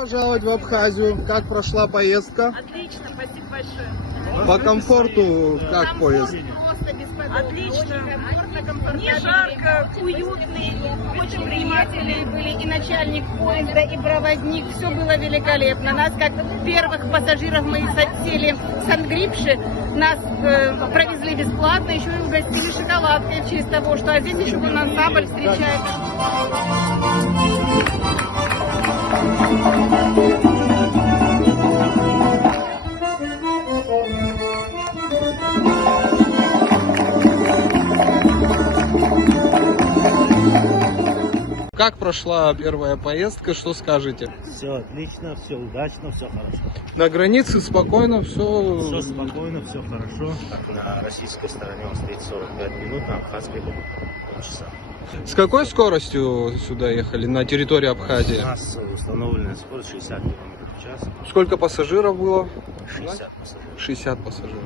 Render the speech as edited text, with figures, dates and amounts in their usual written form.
пожаловать в Абхазию. Как прошла поездка? Отлично, спасибо большое. По комфорту как поездка? Просто бесподобно. Отлично. Очень комфортно, не жарко, уютный, очень внимательные были и начальник поезда, и проводник. Все было великолепно. Нас, как первых пассажиров, мы сели в Сан-Грипше, нас провезли бесплатно, еще и угостили шоколадкой в честь того, что здесь еще был ансамбль встречает. Как прошла первая поездка, что скажете? Все отлично, все удачно, все хорошо. На границе спокойно, Все все. спокойно, все хорошо. Так, на российской стороне он стоит 45 минут, на абхазской полчаса. С какой скоростью сюда ехали на территории У Абхазии? нас установленная скорость 60 км в час. Сколько пассажиров было? 60 пассажиров. 60 пассажиров.